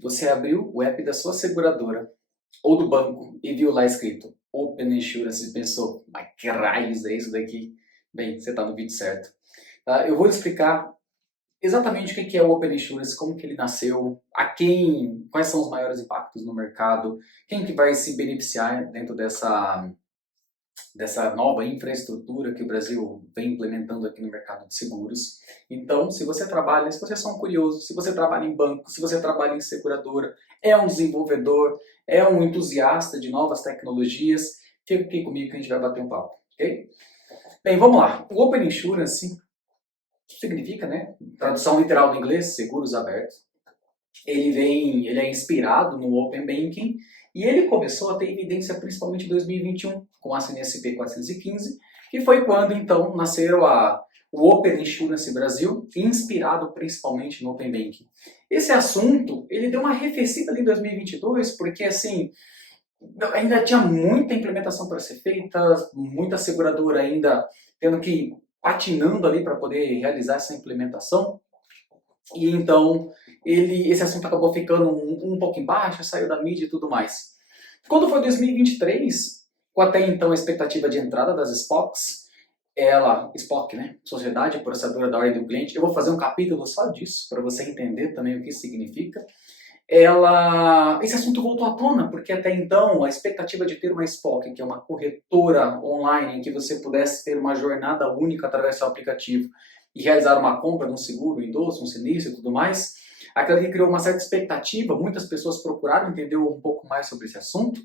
Você abriu o app da sua seguradora ou do banco e viu lá escrito Open Insurance e pensou, mas que raios é isso daqui? Bem, você está no vídeo certo. Tá? Eu vou lhe explicar exatamente o que é o Open Insurance, como que ele nasceu, quais são os maiores impactos no mercado, quem que vai se beneficiar dentro dessa nova infraestrutura que o Brasil vem implementando aqui no mercado de seguros. Então, se você é só um curioso, se você trabalha em banco, se você trabalha em seguradora, é um desenvolvedor, é um entusiasta de novas tecnologias, fica aqui comigo que a gente vai bater um papo, ok? Bem, vamos lá. O Open Insurance significa, né, tradução literal do inglês, seguros abertos. Ele é inspirado no Open Banking e ele começou a ter evidência principalmente em 2021 com a CNSP 415, que foi quando então nasceram o Open Insurance Brasil, inspirado principalmente no Open Banking. Esse assunto, ele deu uma arrefecida ali em 2022, porque assim, ainda tinha muita implementação para ser feita, muita seguradora ainda tendo que patinando ali para poder realizar essa implementação. E então esse assunto acabou ficando um pouco embaixo, saiu da mídia e tudo mais. Quando foi 2023, com até então a expectativa de entrada das SPOCs, SPOC, né? Sociedade Processadora da Ordem do Cliente, eu vou fazer um capítulo só disso, para você entender também o que isso significa. Esse assunto voltou à tona, porque até então a expectativa de ter uma SPOC, que é uma corretora online em que você pudesse ter uma jornada única através do seu aplicativo e realizar uma compra de um seguro, um endosso, um sinistro e tudo mais, aquilo ali criou uma certa expectativa, muitas pessoas procuraram entender um pouco mais sobre esse assunto,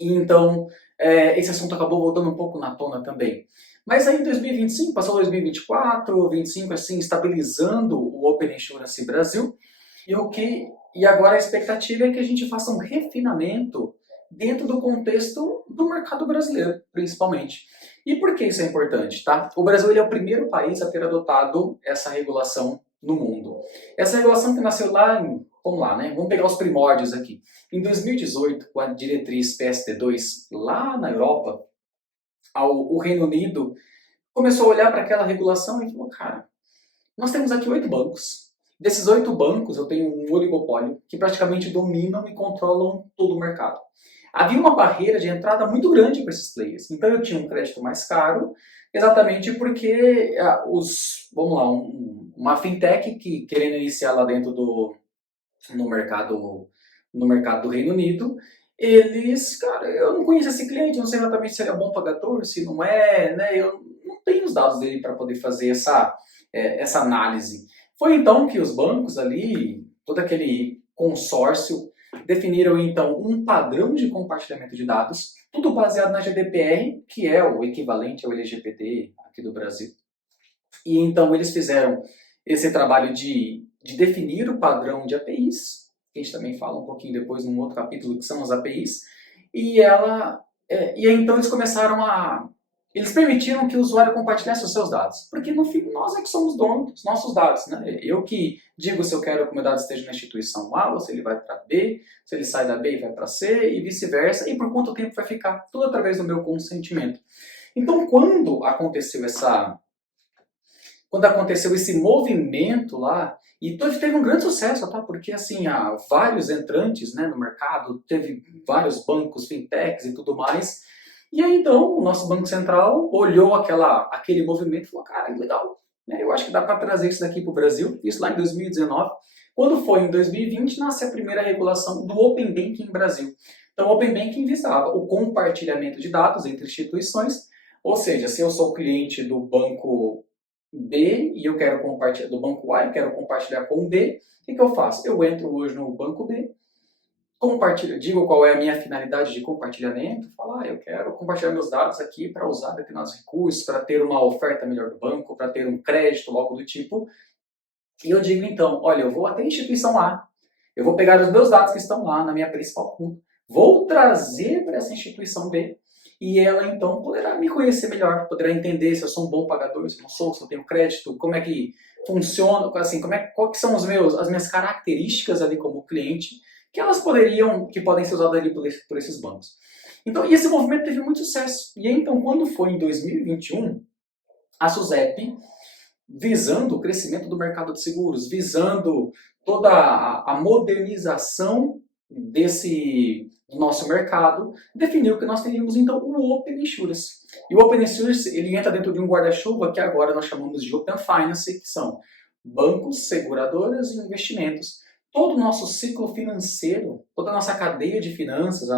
e então esse assunto acabou voltando um pouco na tona também. Mas aí em 2025, passou 2024, 2025 assim, estabilizando o Open Insurance Brasil, e agora a expectativa é que a gente faça um refinamento dentro do contexto do mercado brasileiro, principalmente. E por que isso é importante, tá? O Brasil ele é o primeiro país a ter adotado essa regulação no mundo. Essa regulação que nasceu vamos lá, né? Vamos pegar os primórdios aqui. Em 2018, com a diretriz PSD2, lá na Europa, o Reino Unido começou a olhar para aquela regulação e falou, cara, nós temos aqui 8 bancos. Desses 8 bancos, eu tenho um oligopólio que praticamente dominam e controlam todo o mercado. Havia uma barreira de entrada muito grande para esses players. Então eu tinha um crédito mais caro, exatamente porque vamos lá, uma fintech que querendo iniciar lá dentro no mercado, no mercado do Reino Unido, cara, eu não conheço esse cliente, não sei exatamente se ele é bom pagador, se não é, né? Eu não tenho os dados dele para poder fazer essa análise. Foi então que os bancos ali, todo aquele consórcio, definiram então um padrão de compartilhamento de dados, tudo baseado na GDPR, que é o equivalente ao LGPD aqui do Brasil. E então eles fizeram esse trabalho de definir o padrão de APIs, que a gente também fala um pouquinho depois num outro capítulo, que são as APIs, e aí então eles permitiram que o usuário compartilhasse os seus dados, porque no fim nós é que somos donos dos nossos dados, né? Eu que digo se eu quero que o meu dado esteja na instituição A, ou se ele vai para B, se ele sai da B e vai para C, e vice-versa, e por quanto tempo vai ficar, tudo através do meu consentimento. Então quando aconteceu esse movimento lá, e teve um grande sucesso, tá? Porque assim, há vários entrantes, né, no mercado, teve vários bancos, fintechs e tudo mais. E aí então o nosso Banco Central olhou aquele movimento e falou, cara, legal, né? Eu acho que dá para trazer isso daqui para o Brasil, isso lá em 2019. Quando foi em 2020, nasce a primeira regulação do Open Banking Brasil. Então o Open Banking visava o compartilhamento de dados entre instituições, ou seja, se eu sou cliente do banco B e eu quero compartilhar do banco A, eu quero compartilhar com o B, o que eu faço? Eu entro hoje no banco B, digo qual é a minha finalidade de compartilhamento, falo, eu quero compartilhar meus dados aqui para usar determinados recursos, para ter uma oferta melhor do banco, para ter um crédito, algo do tipo. E eu digo então, olha, eu vou até a instituição A, eu vou pegar os meus dados que estão lá na minha principal conta, vou trazer para essa instituição B, e ela então poderá me conhecer melhor, poderá entender se eu sou um bom pagador, se eu não sou, se eu tenho crédito, como é que funciona, assim, quais são as minhas características ali como cliente, que podem ser usadas ali por esses bancos. Então, e esse movimento teve muito sucesso. E aí, então, quando foi em 2021, a SUSEP, visando o crescimento do mercado de seguros, visando toda a modernização do nosso mercado, definiu que nós teríamos então o Open Insurance. E o Open Insurance ele entra dentro de um guarda-chuva que agora nós chamamos de Open Finance, que são bancos, seguradoras e investimentos. Todo o nosso ciclo financeiro, toda a nossa cadeia de finanças,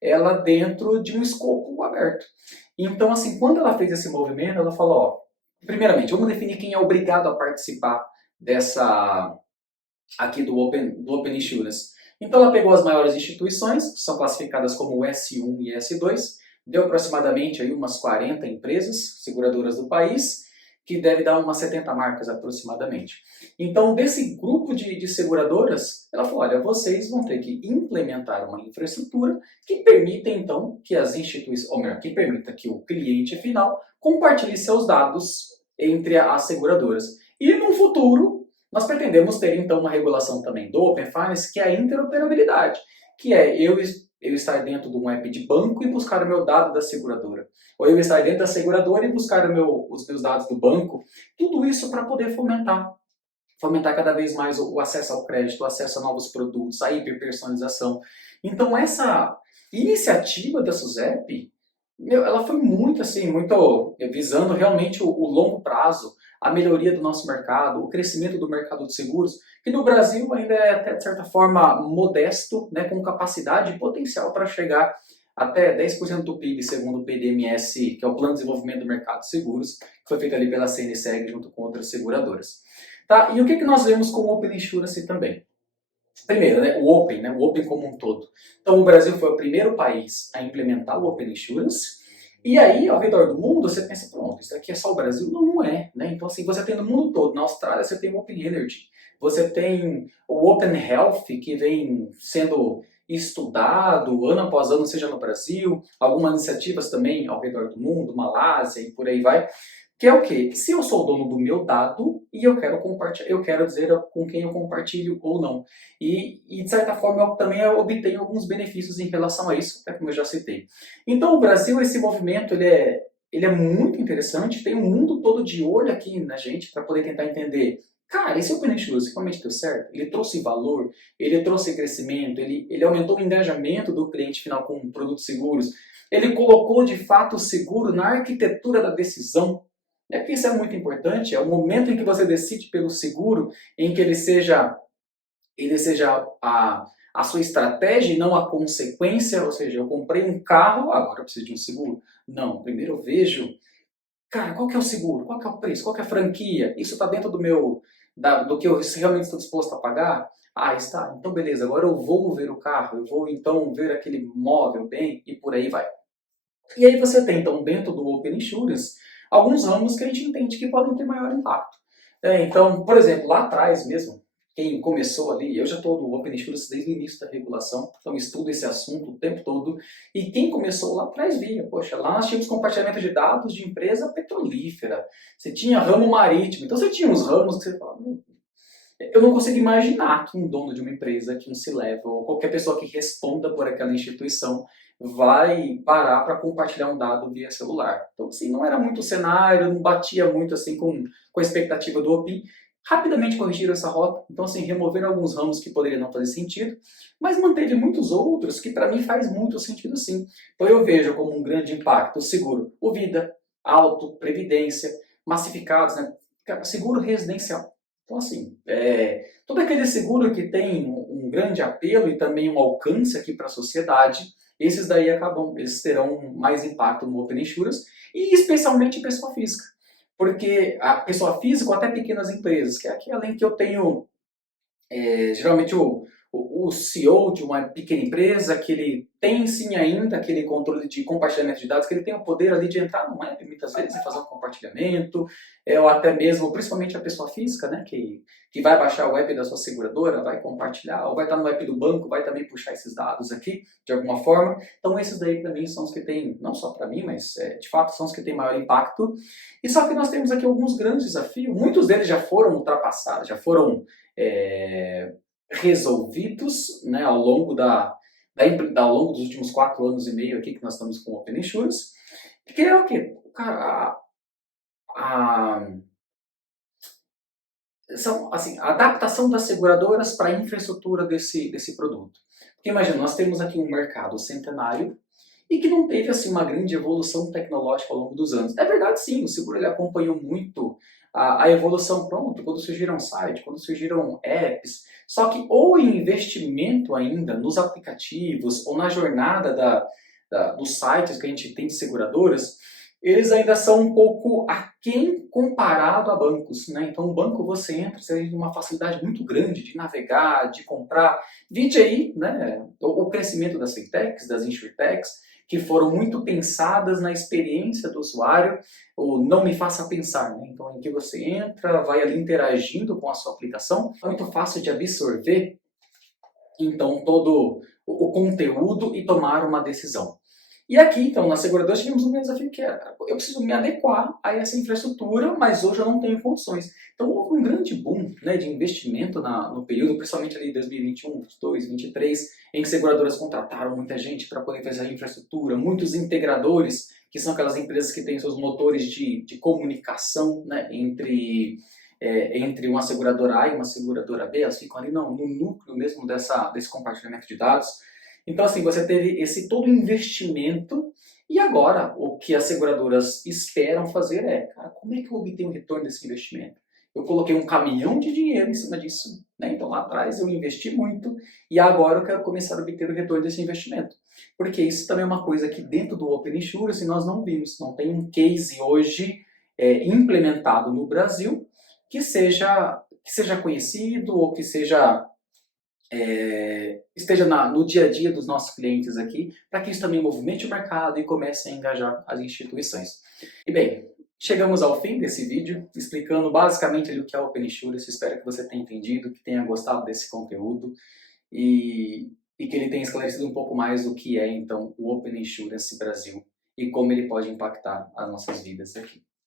ela dentro de um escopo aberto. Então, assim, quando ela fez esse movimento, ela falou, ó, primeiramente, vamos definir quem é obrigado a participar dessa aqui do Open Insurance. Então ela pegou as maiores instituições, que são classificadas como S1 e S2, deu aproximadamente aí umas 40 empresas seguradoras do país, que deve dar umas 70 marcas aproximadamente. Então, desse grupo de seguradoras, ela falou, olha, vocês vão ter que implementar uma infraestrutura que permita, então, que as instituições, ou melhor, que permita que o cliente final compartilhe seus dados entre as seguradoras. E no futuro, nós pretendemos ter, então, uma regulação também do Open Finance, que é a interoperabilidade, que é eu estar dentro de um app de banco e buscar o meu dado da seguradora. Ou eu estar dentro da seguradora e buscar os meus dados do banco. Tudo isso para poder fomentar cada vez mais o acesso ao crédito, o acesso a novos produtos, a hiperpersonalização. Então, essa iniciativa da SUSEP, ela foi muito assim, muito visando realmente o longo prazo, a melhoria do nosso mercado, o crescimento do mercado de seguros, que no Brasil ainda é até de certa forma modesto, né, com capacidade e potencial para chegar até 10% do PIB, segundo o PDMS, que é o Plano de Desenvolvimento do Mercado de Seguros, que foi feito ali pela CNSEG junto com outras seguradoras. Tá? E o que nós vemos com o Open Insurance também? Primeiro, né, o Open como um todo. Então, o Brasil foi o primeiro país a implementar o Open Insurance. E aí, ao redor do mundo, você pensa, pronto, isso aqui é só o Brasil? Não, não é. Né? Então, assim, você tem no mundo todo. Na Austrália, você tem o Open Energy. Você tem o Open Health, que vem sendo estudado ano após ano, seja no Brasil, algumas iniciativas também ao redor do mundo, Malásia e por aí vai. Que é o quê? Que se eu sou dono do meu dado e eu quero compartilhar, eu quero dizer com quem eu compartilho ou não. E de certa forma eu também obtenho alguns benefícios em relação a isso, até como eu já citei. Então o Brasil, esse movimento, ele é muito interessante, tem um mundo todo de olho aqui na gente para poder tentar entender. Cara, esse Open Insurance realmente deu certo? Ele trouxe valor, ele trouxe crescimento, ele aumentou o engajamento do cliente final com produtos seguros, ele colocou de fato o seguro na arquitetura da decisão. É que isso é muito importante, é o momento em que você decide pelo seguro, em que ele seja a sua estratégia e não a consequência, ou seja, eu comprei um carro, agora eu preciso de um seguro. Não, primeiro eu vejo, cara, qual que é o seguro? Qual que é o preço? Qual que é a franquia? Isso está dentro do que eu realmente estou disposto a pagar? Ah, está. Então beleza, agora eu vou ver o carro, eu vou então ver aquele móvel bem e por aí vai. E aí você tem, então, dentro do Open Insurance, alguns ramos que a gente entende que podem ter maior impacto. Então, por exemplo, lá atrás mesmo, quem começou ali, eu já estou no Open Insurance desde o início da regulação, então estudo esse assunto o tempo todo, e quem começou lá atrás via, poxa, lá nós tínhamos compartilhamento de dados de empresa petrolífera, você tinha ramo marítimo, então você tinha uns ramos que você falava, eu não consigo imaginar que um dono de uma empresa, que um C-Level, ou qualquer pessoa que responda por aquela instituição, vai parar para compartilhar um dado via celular. Então, assim, não era muito o cenário, não batia muito assim com a expectativa do OPI. Rapidamente corrigiram essa rota, então, assim, removeram alguns ramos que poderiam não fazer sentido, mas manteve muitos outros que, para mim, faz muito sentido sim. Então, eu vejo como um grande impacto o seguro, o vida, auto, previdência, massificados, né? Seguro residencial. Então, assim, todo aquele seguro que tem um grande apelo e também um alcance aqui para a sociedade, esses daí eles terão mais impacto no Open Insurance e especialmente pessoa física. Porque a pessoa física ou até pequenas empresas, que é aquela em que eu tenho geralmente o CEO de uma pequena empresa, que ele tem sim ainda aquele controle de compartilhamento de dados, que ele tem o poder ali de entrar no app muitas vezes e fazer um compartilhamento, ou até mesmo, principalmente a pessoa física, né, que vai baixar o app da sua seguradora, vai compartilhar, ou vai estar no app do banco, vai também puxar esses dados aqui, de alguma forma. Então esses daí para mim são os que têm, não só para mim, mas de fato são os que têm maior impacto. E só que nós temos aqui alguns grandes desafios, muitos deles já foram ultrapassados, já foram resolvidos, né, ao longo dos últimos 4 anos e meio aqui que nós estamos com o Open Insurance, que é o quê? A, são assim, a adaptação das seguradoras para a infraestrutura desse produto. Porque imagina, nós temos aqui um mercado centenário e que não teve assim uma grande evolução tecnológica ao longo dos anos. É verdade, sim, o seguro ele acompanhou muito a evolução, pronto, quando surgiram sites, quando surgiram apps, só que o investimento ainda nos aplicativos ou na jornada dos sites que a gente tem de seguradoras, eles ainda são um pouco aquém comparado a bancos, né? Então, o banco você entra, você tem uma facilidade muito grande de navegar, de comprar. Vide aí, né, o crescimento das fintechs, das insurtechs, que foram muito pensadas na experiência do usuário, o não me faça pensar, né? Então, em que você entra, vai ali interagindo com a sua aplicação, é muito fácil de absorver, então, todo o conteúdo e tomar uma decisão. E aqui, então, na seguradora, tivemos um desafio que era, eu preciso me adequar a essa infraestrutura, mas hoje eu não tenho condições. Então, houve um grande boom, né, de investimento no período, principalmente ali 2021, 22, 23, em que seguradoras contrataram muita gente para poder fazer a infraestrutura, muitos integradores, que são aquelas empresas que têm seus motores de comunicação, né, entre uma seguradora A e uma seguradora B, elas ficam ali no núcleo mesmo desse compartilhamento de dados. Então, assim, você teve esse todo investimento e agora o que as seguradoras esperam fazer é, cara, como é que eu obtenho o retorno desse investimento? Eu coloquei um caminhão de dinheiro em cima disso, né? Então lá atrás eu investi muito e agora eu quero começar a obter o retorno desse investimento. Porque isso também é uma coisa que dentro do Open Insurance nós não vimos, não tem um case hoje implementado no Brasil que seja conhecido ou que esteja no dia a dia dos nossos clientes aqui, para que isso também movimente o mercado e comece a engajar as instituições. E bem, chegamos ao fim desse vídeo, explicando basicamente ali o que é o Open Insurance. Espero que você tenha entendido, que tenha gostado desse conteúdo e que ele tenha esclarecido um pouco mais o que é então o Open Insurance Brasil e como ele pode impactar as nossas vidas aqui.